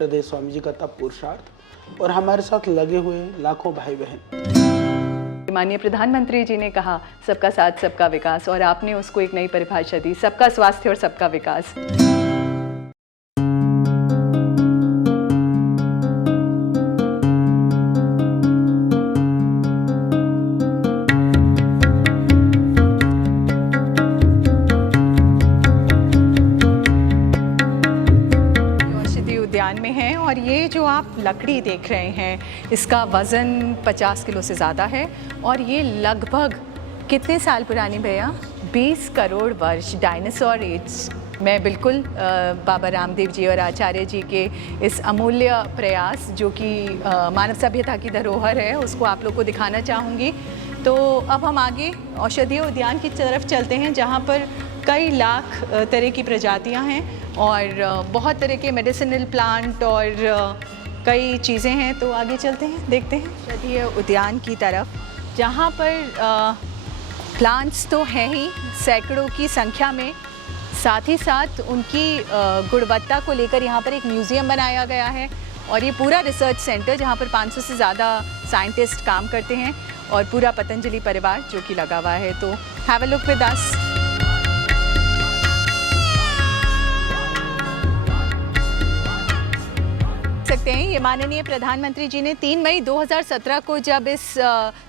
हृदय स्वामी जी का तप पुरुषार्थ और हमारे साथ लगे हुए लाखों भाई बहन। माननीय प्रधानमंत्री जी ने कहा सबका साथ सबका विकास, और आपने उसको एक नई परिभाषा दी, सबका स्वास्थ्य और सबका विकास। उद्यान में है, और ये जो आप लकड़ी देख रहे हैं इसका वज़न 50 किलो से ज़्यादा है, और ये लगभग कितने साल पुरानी भैया? 20 करोड़ वर्ष, डायनासोर एज। मैं बिल्कुल बाबा रामदेव जी और आचार्य जी के इस अमूल्य प्रयास जो कि मानव सभ्यता की धरोहर है उसको आप लोग को दिखाना चाहूँगी। तो अब हम आगे औषधीय उद्यान की तरफ चलते हैं, जहाँ पर कई लाख तरह की प्रजातियां हैं और बहुत तरह के मेडिसिनल प्लांट और कई चीज़ें हैं। तो आगे चलते हैं, देखते हैं औषधीय उद्यान की तरफ, जहाँ पर प्लांट्स तो हैं ही सैकड़ों की संख्या में, साथ ही साथ उनकी गुणवत्ता को लेकर यहाँ पर एक म्यूज़ियम बनाया गया है, और ये पूरा रिसर्च सेंटर जहाँ पर 500 से ज़्यादा साइंटिस्ट काम करते हैं और पूरा पतंजलि परिवार जो कि लगा हुआ है। तो have a look with us. सकते हैं ये माननीय प्रधानमंत्री जी ने 3 मई 2017 को जब इस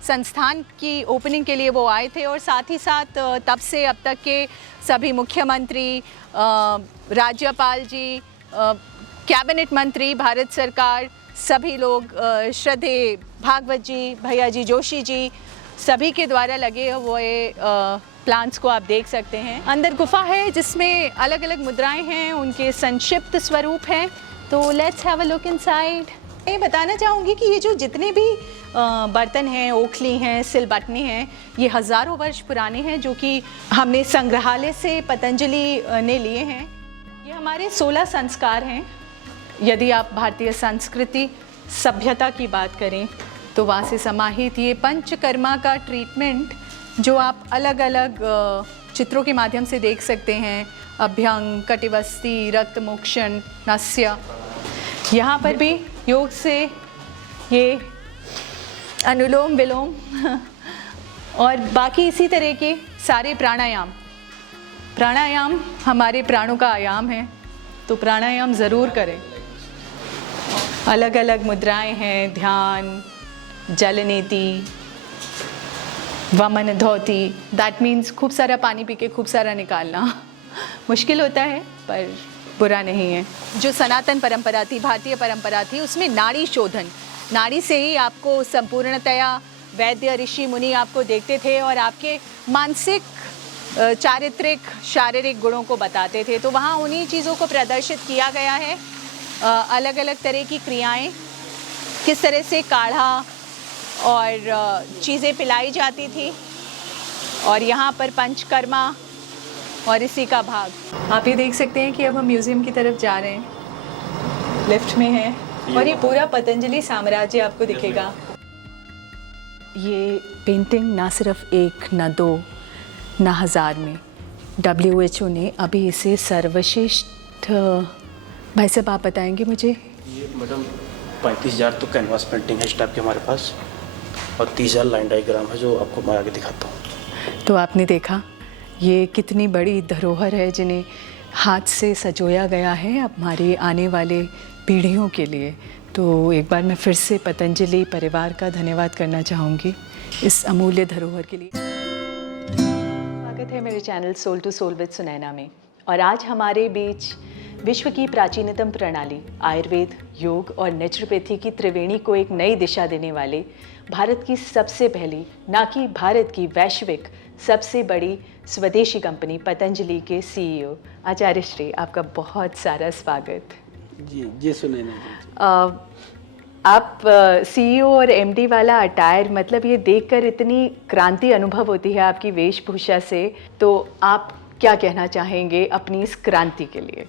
संस्थान की ओपनिंग के लिए वो आए थे, और साथ ही साथ तब से अब तक के सभी मुख्यमंत्री, राज्यपाल जी, कैबिनेट मंत्री, भारत सरकार, सभी लोग, श्रद्धेय भागवत जी, भैया जी जोशी जी, सभी के द्वारा लगे हुए प्लांट्स को आप देख सकते हैं। अंदर गुफा है जिसमें अलग अलग मुद्राएं हैं, उनके संक्षिप्त स्वरूप हैं। तो let's have a look inside. मैं बताना चाहूँगी कि ये जो जितने भी बर्तन हैं, ओखली हैं, सिलबटने हैं, ये हज़ारों वर्ष पुराने हैं, जो कि हमने संग्रहालय से पतंजलि ने लिए हैं। ये हमारे 16 संस्कार हैं। यदि आप भारतीय संस्कृति सभ्यता की बात करें तो वहाँ से समाहित ये पंचकर्मा का ट्रीटमेंट जो आप अलग अलग चित्रों के माध्यम से देख सकते हैं, अभ्यंग, कटिवस्ती, रक्तमोक्षण, नस्य। यहाँ पर भी योग से ये अनुलोम विलोम और बाकी इसी तरह के सारे प्राणायाम हमारे प्राणों का आयाम है, तो प्राणायाम ज़रूर करें। अलग अलग मुद्राएं हैं, ध्यान, जलनेति, वमन धौती, दैट मीन्स खूब सारा पानी पी के खूब सारा निकालना। मुश्किल होता है पर बुरा नहीं है। जो सनातन परंपरा थी, भारतीय परंपरा थी, उसमें नाड़ी शोधन, नाड़ी से ही आपको संपूर्णतया वैद्य ऋषि मुनि आपको देखते थे और आपके मानसिक, चारित्रिक, शारीरिक गुणों को बताते थे। तो वहाँ उन्हीं चीज़ों को प्रदर्शित किया गया है। अलग अलग तरह की क्रियाएं, किस तरह से काढ़ा और चीज़ें पिलाई जाती थी, और यहाँ पर पंचकर्मा और इसी का भाग। आप ये देख सकते हैं कि अब हम म्यूज़ियम की तरफ जा रहे हैं, लिफ्ट में हैं, और ये पूरा पतंजलि साम्राज्य आपको दिखेगा। ये पेंटिंग ना सिर्फ 1, ना 2, ना 1000 में, WHO ने अभी इसे सर्वश्रेष्ठ, भाई साहब आप बताएंगे मुझे? ये मैडम 35,000 तो कैनवास पेंटिंग है इस टाइप के हमारे पास, और 30,000 लाइन डायग्राम है जो आपको मैं आगे दिखाता हूँ। तो आपने देखा ये कितनी बड़ी धरोहर है जिन्हें हाथ से सजोया गया है हमारे आने वाले पीढ़ियों के लिए। तो एक बार मैं फिर से पतंजलि परिवार का धन्यवाद करना चाहूँगी इस अमूल्य धरोहर के लिए। स्वागत है मेरे channel Soul to Soul with Sunaina में, और आज हमारे बीच विश्व की प्राचीनतम प्रणाली आयुर्वेद, योग और नेचुरोपैथी की त्रिवेणी को एक नई दिशा देने वाले भारत की सबसे पहली, ना कि भारत की, वैश्विक सबसे बड़ी स्वदेशी कंपनी पतंजलि के CEO आचार्य श्री, आपका बहुत सारा स्वागत। जी सुनैना। आप CEO और MD वाला अटायर, मतलब ये देखकर इतनी क्रांति अनुभव होती है आपकी वेशभूषा से, तो आप क्या कहना चाहेंगे अपनी इस क्रांति के लिए?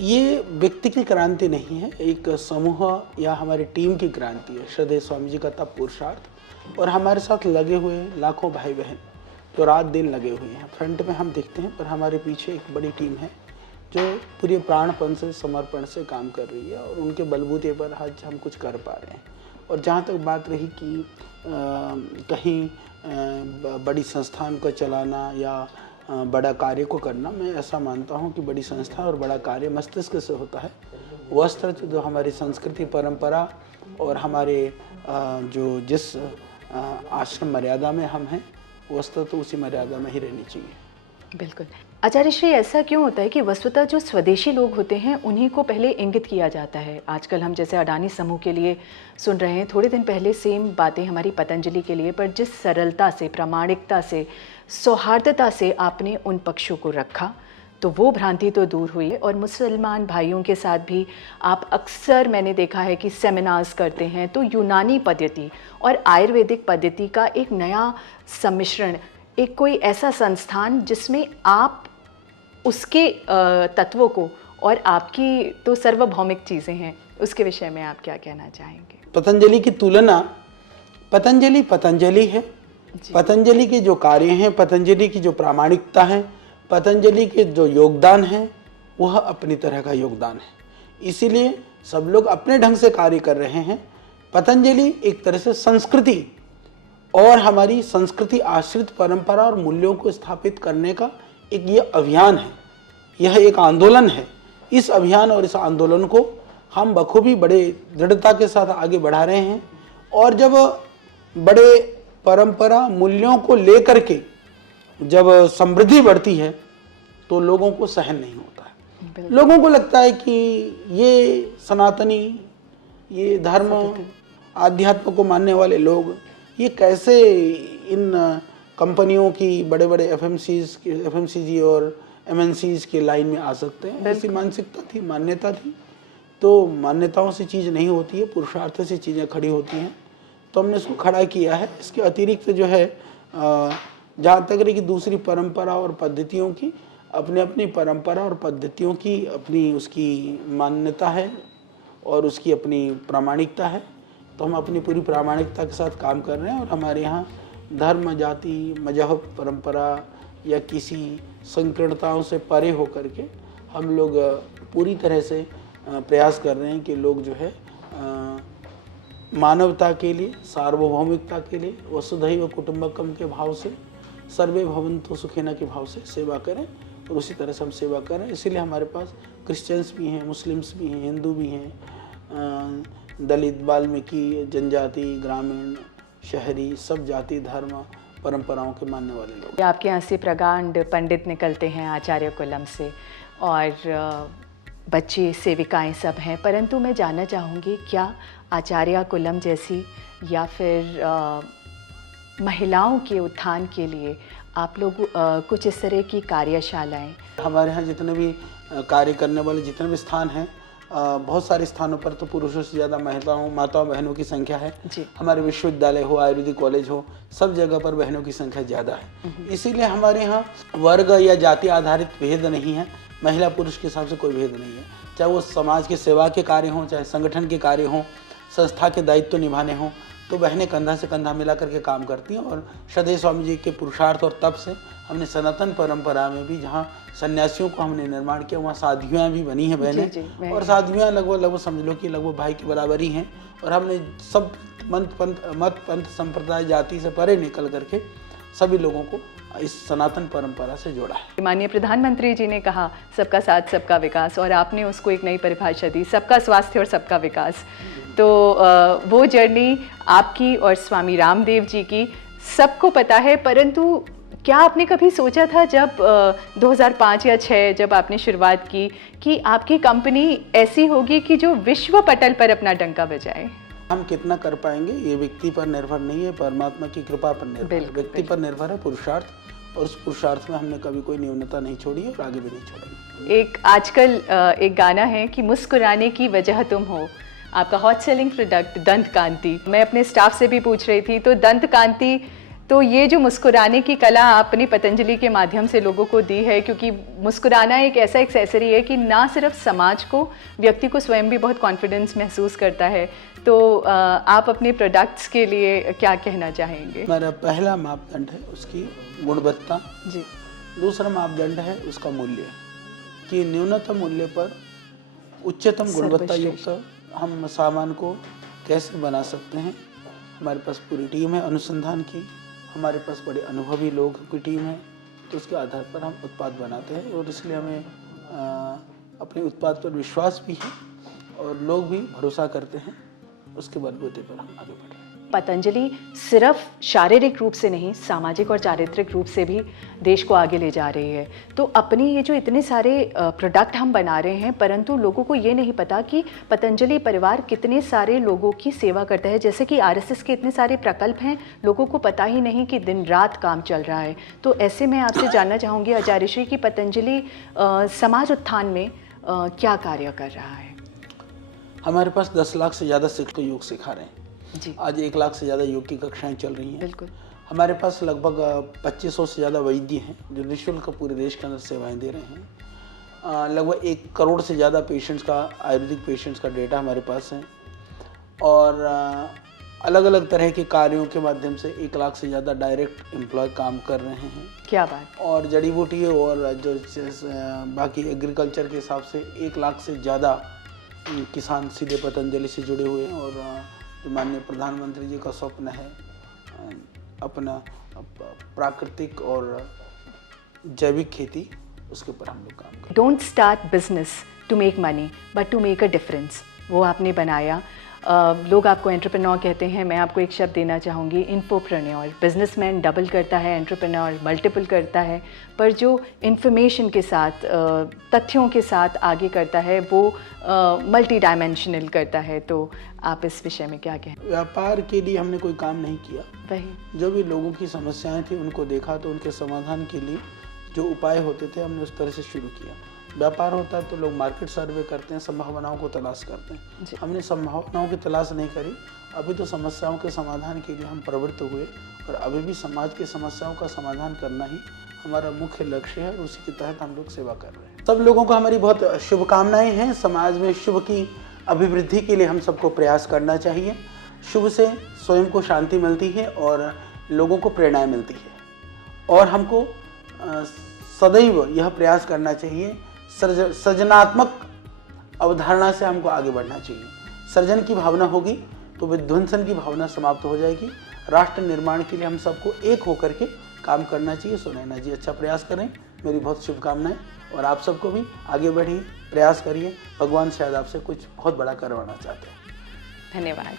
ये व्यक्ति की क्रांति नहीं है, एक समूह या हमारी टीम की क्रांति है। हृदय स्वामी जी का तप पुरुषार्थ और हमारे साथ लगे हुए लाखों भाई बहन तो रात दिन लगे हुए हैं। फ्रंट में हम देखते हैं पर हमारे पीछे एक बड़ी टीम है जो पूरे प्राणपण से, समर्पण से काम कर रही है और उनके बलबूते पर आज हम कुछ कर पा रहे हैं। और जहाँ तक बात रही कि कहीं बड़ी संस्थान को चलाना या बड़ा कार्य को करना, मैं ऐसा मानता हूँ कि बड़ी संस्था और बड़ा कार्य मस्तिष्क से होता है। वस्त्र जो हमारी संस्कृति, परंपरा और हमारे जिस आश्रम मर्यादा में हम हैं, वस्त्र तो उसी मर्यादा में ही रहनी चाहिए। बिल्कुल। आचार्य श्री, ऐसा क्यों होता है कि वस्तुतः जो स्वदेशी लोग होते हैं उन्हीं को पहले इंगित किया जाता है? आजकल हम जैसे अडानी समूह के लिए सुन रहे हैं, थोड़े दिन पहले सेम बातें हमारी पतंजलि के लिए, पर जिस सरलता से, प्रामाणिकता से, सौहार्दता से आपने उन पक्षों को रखा, तो वो भ्रांति तो दूर हुई है। और मुसलमान भाइयों के साथ भी आप अक्सर, मैंने देखा है कि सेमिनार्स करते हैं, तो यूनानी पद्धति और आयुर्वेदिक पद्धति का एक नया सम्मिश्रण, एक कोई ऐसा संस्थान जिसमें आप उसके तत्वों को, और आपकी तो सार्वभौमिक चीज़ें हैं, उसके विषय में आप क्या कहना चाहेंगे? पतंजलि की तुलना, पतंजलि है। पतंजलि के जो कार्य हैं, पतंजलि की जो प्रामाणिकता है, पतंजलि के जो योगदान है, वह अपनी तरह का योगदान है। इसीलिए सब लोग अपने ढंग से कार्य कर रहे हैं। पतंजलि एक तरह से संस्कृति और हमारी संस्कृति आश्रित परंपरा और मूल्यों को स्थापित करने का एक ये अभियान है, यह एक आंदोलन है। इस अभियान और इस आंदोलन को हम बखूबी बड़े दृढ़ता के साथ आगे बढ़ा रहे हैं। और जब बड़े परंपरा मूल्यों को लेकर के जब समृद्धि बढ़ती है तो लोगों को सहन नहीं होता है। लोगों को लगता है कि ये सनातनी, ये धर्म, आध्यात्म को मानने वाले लोग, ये कैसे इन कंपनियों की, बड़े बड़े एफएमसीजी और एमएनसीज के लाइन में आ सकते हैं। ऐसी मानसिकता थी, मान्यता थी। तो मान्यताओं से चीज़ नहीं होती है, पुरुषार्थ से चीज़ें खड़ी होती हैं। तो हमने इसको खड़ा किया है। इसके अतिरिक्त जो है, जहाँ तक रही कि दूसरी परंपरा और पद्धतियों की, अपने अपनी परंपरा और पद्धतियों की अपनी उसकी मान्यता है और उसकी अपनी प्रामाणिकता है। तो हम अपनी पूरी प्रामाणिकता के साथ काम कर रहे हैं। और हमारे यहाँ धर्म, जाति, मजहब, परंपरा या किसी संकीर्णताओं से परे होकर के हम लोग पूरी तरह से प्रयास कर रहे हैं कि लोग जो है मानवता के लिए, सार्वभौमिकता के लिए, वसुधैव कुटुंबकम के भाव से, सर्वे भवन्तु सुखिनः के भाव से सेवा करें। और उसी तरह से हम सेवा करें। इसीलिए हमारे पास क्रिश्चियंस भी हैं, मुस्लिम्स भी हैं, हिंदू भी हैं, दलित, वाल्मीकि, जनजाति, ग्रामीण, शहरी, सब जाति, धर्म, परंपराओं के मानने वाले लोग। आपके यहाँ से प्रगांड पंडित निकलते हैं आचार्य कुलम से, और बच्चे, सेविकाएं सब हैं, परंतु मैं जानना चाहूँगी, क्या आचार्य कुलम जैसी या फिर महिलाओं के उत्थान के लिए आप लोग कुछ इस तरह की कार्यशालाएं? हमारे यहाँ जितने भी कार्य करने वाले जितने भी स्थान हैं, बहुत सारे स्थानों पर तो पुरुषों से ज़्यादा माताओं बहनों की संख्या है जी। हमारे विश्वविद्यालय हो, आयुर्वेदिक कॉलेज हो, सब जगह पर बहनों की संख्या ज़्यादा है। इसीलिए हमारे यहाँ वर्ग या जाति आधारित भेद नहीं है, महिला पुरुष के हिसाब से कोई भेद नहीं है। चाहे वो समाज की सेवा के कार्य हों, चाहे संगठन के कार्य हों, संस्था के दायित्व निभाने हों, तो बहनें कंधा से कंधा मिला करके काम करती हैं। और श्रद्धेय स्वामी जी के पुरुषार्थ और तप से हमने सनातन परंपरा में भी, जहाँ सन्यासियों को हमने निर्माण किया, वहाँ साध्वियाँ भी बनी हैं बहनें। और साध्वियाँ लगभग समझ लो कि लगभग भाई के बराबर ही हैं। और हमने सब मत पंथ संप्रदाय जाति से परे निकल करके सभी लोगों को इस सनातन परंपरा से जोड़ा है। माननीय प्रधानमंत्री जी ने कहा सबका साथ सबका विकास, और आपने उसको एक नई परिभाषा दी, सबका स्वास्थ्य और सबका विकास। तो वो जर्नी आपकी और स्वामी रामदेव जी की सबको पता है, परंतु क्या आपने कभी सोचा था जब 2005 या 6 जब आपने शुरुआत की कि आपकी कंपनी ऐसी होगी कि जो विश्व पटल पर अपना डंका बजाए? हम कितना कर पाएंगे ये व्यक्ति पर निर्भर नहीं है, परमात्मा की कृपा पर निर्भर है। व्यक्ति पर निर्भर है पुरुषार्थ, और उस पुरुषार्थ में हमने कभी कोई न्यूनता नहीं छोड़ी और आगे भी नहीं छोड़ेंगे। एक आजकल एक गाना है कि मुस्कुराने की वजह तुम हो, आपका हॉट सेलिंग प्रोडक्ट दंत कांति। मैं अपने स्टाफ से भी पूछ रही थी, तो दंत कांति, तो ये जो मुस्कुराने की कला आपने पतंजलि के माध्यम से लोगों को दी है, क्योंकि मुस्कुराना एक ऐसा एक्सेसरी है कि ना सिर्फ समाज को, व्यक्ति को स्वयं भी बहुत कॉन्फिडेंस महसूस करता है। तो आप अपने प्रोडक्ट्स के लिए क्या कहना चाहेंगे? हमारा पहला मापदंड है उसकी गुणवत्ता जी। दूसरा मापदंड है उसका मूल्य, कि न्यूनतम मूल्य पर उच्चतम गुणवत्ता युक्त हम सामान को कैसे बना सकते हैं। हमारे पास पूरी टीम है अनुसंधान की, हमारे पास बड़े अनुभवी लोग की टीम है, तो उसके आधार पर हम उत्पाद बनाते हैं और इसलिए हमें अपने उत्पाद पर विश्वास भी है और लोग भी भरोसा करते हैं, उसके बलबूते पर हम आगे बढ़ रहे हैं। पतंजलि सिर्फ शारीरिक रूप से नहीं, सामाजिक और चारित्रिक रूप से भी देश को आगे ले जा रही है। तो अपनी ये जो इतने सारे प्रोडक्ट हम बना रहे हैं, परंतु लोगों को ये नहीं पता कि पतंजलि परिवार कितने सारे लोगों की सेवा करता है। जैसे कि आरएसएस के इतने सारे प्रकल्प हैं, लोगों को पता ही नहीं कि दिन रात काम चल रहा है। तो ऐसे में आपसे जानना चाहूँगी आचार्य श्री कि पतंजलि समाज उत्थान में क्या कार्य कर रहा है। हमारे पास 10 लाख से ज़्यादा शिक्षक योग सिखा रहे हैं जी, आज 1 लाख से ज़्यादा योग की कक्षाएं चल रही हैं। बिल्कुल। हमारे पास लगभग 2500 से ज़्यादा वैद्य हैं जो निःशुल्क पूरे देश के अंदर सेवाएं दे रहे हैं। लगभग 1 करोड़ से ज़्यादा पेशेंट्स का, आयुर्वेदिक पेशेंट्स का डेटा हमारे पास है और अलग अलग तरह के कार्यों के माध्यम से 1 लाख से ज़्यादा डायरेक्ट एम्प्लॉय काम कर रहे हैं। क्या बात। और जड़ी बूटी और जो बाकी एग्रीकल्चर के हिसाब से 1 लाख से ज़्यादा किसान सीधे पतंजलि से जुड़े हुए हैं और जो माननीय प्रधानमंत्री जी का स्वप्न है अपना प्राकृतिक और जैविक खेती, उसके ऊपर हम लोग काम करते हैं। Don't start business to make money but to make a difference, वो आपने बनाया। लोग आपको एंटरप्रेन्योर कहते हैं, मैं आपको एक शब्द देना चाहूँगी, इन्फोप्रेन्योर। बिजनेसमैन डबल करता है, एंटरप्रेन्योर मल्टीपल करता है, पर जो इन्फॉर्मेशन के साथ, तथ्यों के साथ आगे करता है वो मल्टी डायमेंशनल करता है। तो आप इस विषय में क्या कहें। व्यापार के लिए हमने कोई काम नहीं किया, वही जो भी लोगों की समस्याएं थी उनको देखा तो उनके समाधान के लिए जो उपाय होते थे हमने उस तरह से शुरू किया। व्यापार होता है तो लोग मार्केट सर्वे करते हैं, संभावनाओं को तलाश करते हैं। हमने संभावनाओं की तलाश नहीं करी, अभी तो समस्याओं के समाधान के लिए हम प्रवृत्त हुए और अभी भी समाज की समस्याओं का समाधान करना ही हमारा मुख्य लक्ष्य है और उसी के तहत हम लोग सेवा कर रहे हैं। सब लोगों को हमारी बहुत शुभकामनाएं हैं। समाज में शुभ की अभिवृद्धि के लिए हम सबको प्रयास करना चाहिए। शुभ से स्वयं को शांति मिलती है और लोगों को प्रेरणाएं मिलती है और हमको सदैव यह प्रयास करना चाहिए, सृजनात्मक अवधारणा से हमको आगे बढ़ना चाहिए। सृजन की भावना होगी तो विध्वंसन की भावना समाप्त हो जाएगी। राष्ट्र निर्माण के लिए हम सबको एक होकर के काम करना चाहिए। सुनैना जी अच्छा प्रयास करें, मेरी बहुत शुभकामनाएं और आप सबको भी आगे बढ़िए, प्रयास करिए। भगवान शायद आपसे कुछ बहुत बड़ा करवाना चाहते हैं। धन्यवाद।